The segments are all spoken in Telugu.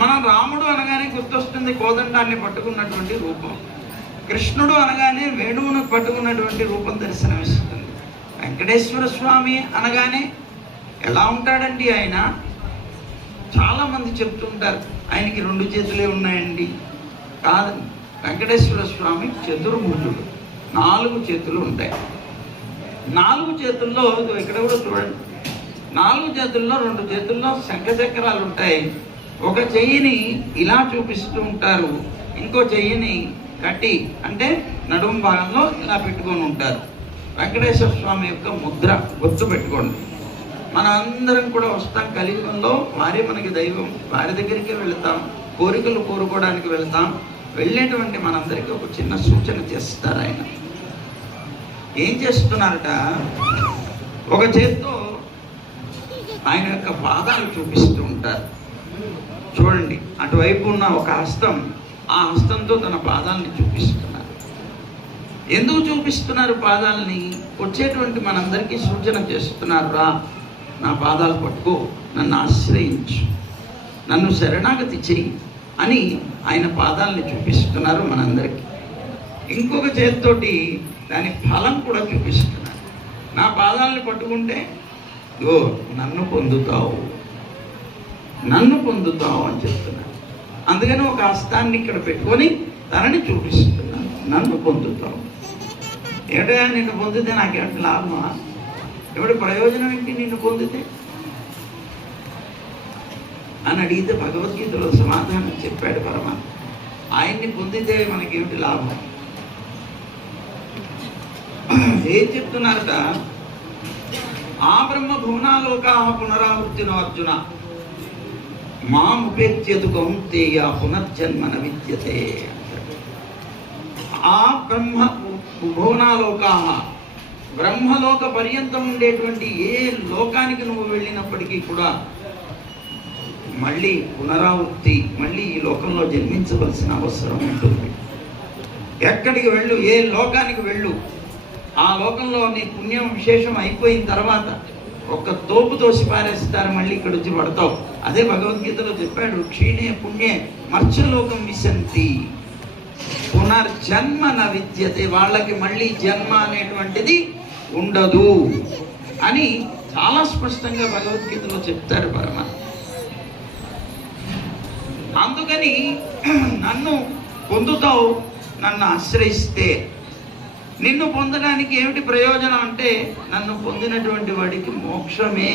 మనం రాముడు అనగానే గుర్తొస్తుంది కోదండాన్ని పట్టుకున్నటువంటి రూపం, కృష్ణుడు అనగానే వేణువును పట్టుకున్నటువంటి రూపం దర్శనమిస్తుంది. వెంకటేశ్వర స్వామి అనగానే ఎలా ఉంటాడండి ఆయన? చాలామంది చెప్తుంటారు ఆయనకి 2 చేతులే ఉన్నాయండి. కాదండి, వెంకటేశ్వర స్వామి చతుర్భుజుడు, 4 చేతులు ఉంటాయి. 4 చేతుల్లో ఇక్కడ కూడా చూడండి, 4 చేతుల్లో 2 చేతుల్లో శంఖచక్రాలు ఉంటాయి. ఒక చెయ్యిని ఇలా చూపిస్తూ ఉంటారు, ఇంకో చెయ్యిని కట్టి అంటే నడుము భాగంలో ఇలా పెట్టుకొని ఉంటారు. వెంకటేశ్వర స్వామి యొక్క ముద్ర గుర్తు పెట్టుకోండి. మనం అందరం కూడా వస్తాం కలియుగంలో, వారే మనకి దైవం, వారి దగ్గరికి వెళతాం, కోరికలు కోరుకోవడానికి వెళతాం. వెళ్ళేటువంటి మనందరికీ ఒక చిన్న సూచన చేస్తారు. ఆయన ఏం చేస్తున్నారట, ఒక చేత్తో ఆయన యొక్క పాదాలు చూపిస్తూ ఉంటారు. చూడండి, అటువైపు ఉన్న ఒక హస్తం, ఆ హస్తంతో తన పాదాలని చూపిస్తున్నారు. ఎందుకు చూపిస్తున్నారు పాదాలని? వచ్చేటువంటి మనందరికీ సూచన చేస్తున్నారు, రా నా పాదాలు పట్టుకో, నన్ను ఆశ్రయించు, నన్ను శరణాగతి చెయ్యి అని ఆయన పాదాలని చూపిస్తున్నారు మనందరికీ. ఇంకొక చేతితోటి దాని ఫలం కూడా చూపిస్తున్నారు. నా పాదాలని పట్టుకుంటే ఓ నన్ను పొందుతావు, నన్ను పొందుతావు అని చెప్తున్నారు. అందుకని ఒక హస్తాన్ని ఇక్కడ పెట్టుకొని తనని చూపిస్తున్నారు, నన్ను పొందుతావు. ఏటా నిన్ను పొందితే నాకేమిటి లాభమా? ఎవడి ప్రయోజనం ఏంటి నిన్ను పొందితే అని అడిగితే భగవద్గీతలో సమాధానం చెప్పాడు పరమాత్మ. ఆయన్ని పొందితే మనకేమిటి లాభం? ఏం చెప్తున్నారట, ఆ బ్రహ్మ భువనాలోకా పునరావృత్తినో అర్జున మాముపేత్యతు కౌంతేయ పునర్జన్మన విద్యతే. ఆ బ్రహ్మ భువనాలోకా, బ్రహ్మలోక పర్యంతం ఉండేటువంటి ఏ లోకానికి నువ్వు వెళ్ళినప్పటికీ కూడా మళ్ళీ పునరావృత్తి, మళ్ళీ ఈ లోకంలో జన్మించవలసిన అవసరం ఉంటుంది. ఎక్కడికి వెళ్ళు, ఏ లోకానికి వెళ్ళు, ఆ లోకంలో నీ పుణ్యం విశేషం అయిపోయిన తర్వాత ఒక్క తోపు తోసి పారేస్తారు, మళ్ళీ ఇక్కడ వచ్చి పడతావు. అదే భగవద్గీతలో చెప్పాడు, క్షీణే పుణ్యే మర్చలోకం విశంతి పునర్జన్మ న విద్యతే. వాళ్ళకి మళ్ళీ జన్మ అనేటువంటిది ఉండదు అని చాలా స్పష్టంగా భగవద్గీతలో చెప్తారు పరమాత్మ. అందుకని నన్ను పొందుతావు, నన్ను ఆశ్రయిస్తే. నిన్ను పొందడానికి ఏమిటి ప్రయోజనం అంటే, నన్ను పొందినటువంటి వాడికి మోక్షమే,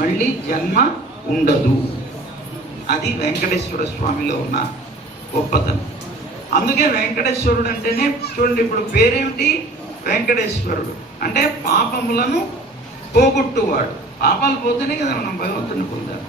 మళ్ళీ జన్మ ఉండదు. అది వెంకటేశ్వర స్వామిలో ఉన్న గొప్పతనం. అందుకే వెంకటేశ్వరుడు అంటేనే చూడండి, ఇప్పుడు పేరేమిటి? వెంకటేశ్వరుడు అంటే పాపములను పోగొట్టువాడు. పాపాలు పోతేనే కదా మనం భగవంతుని పొందాలి.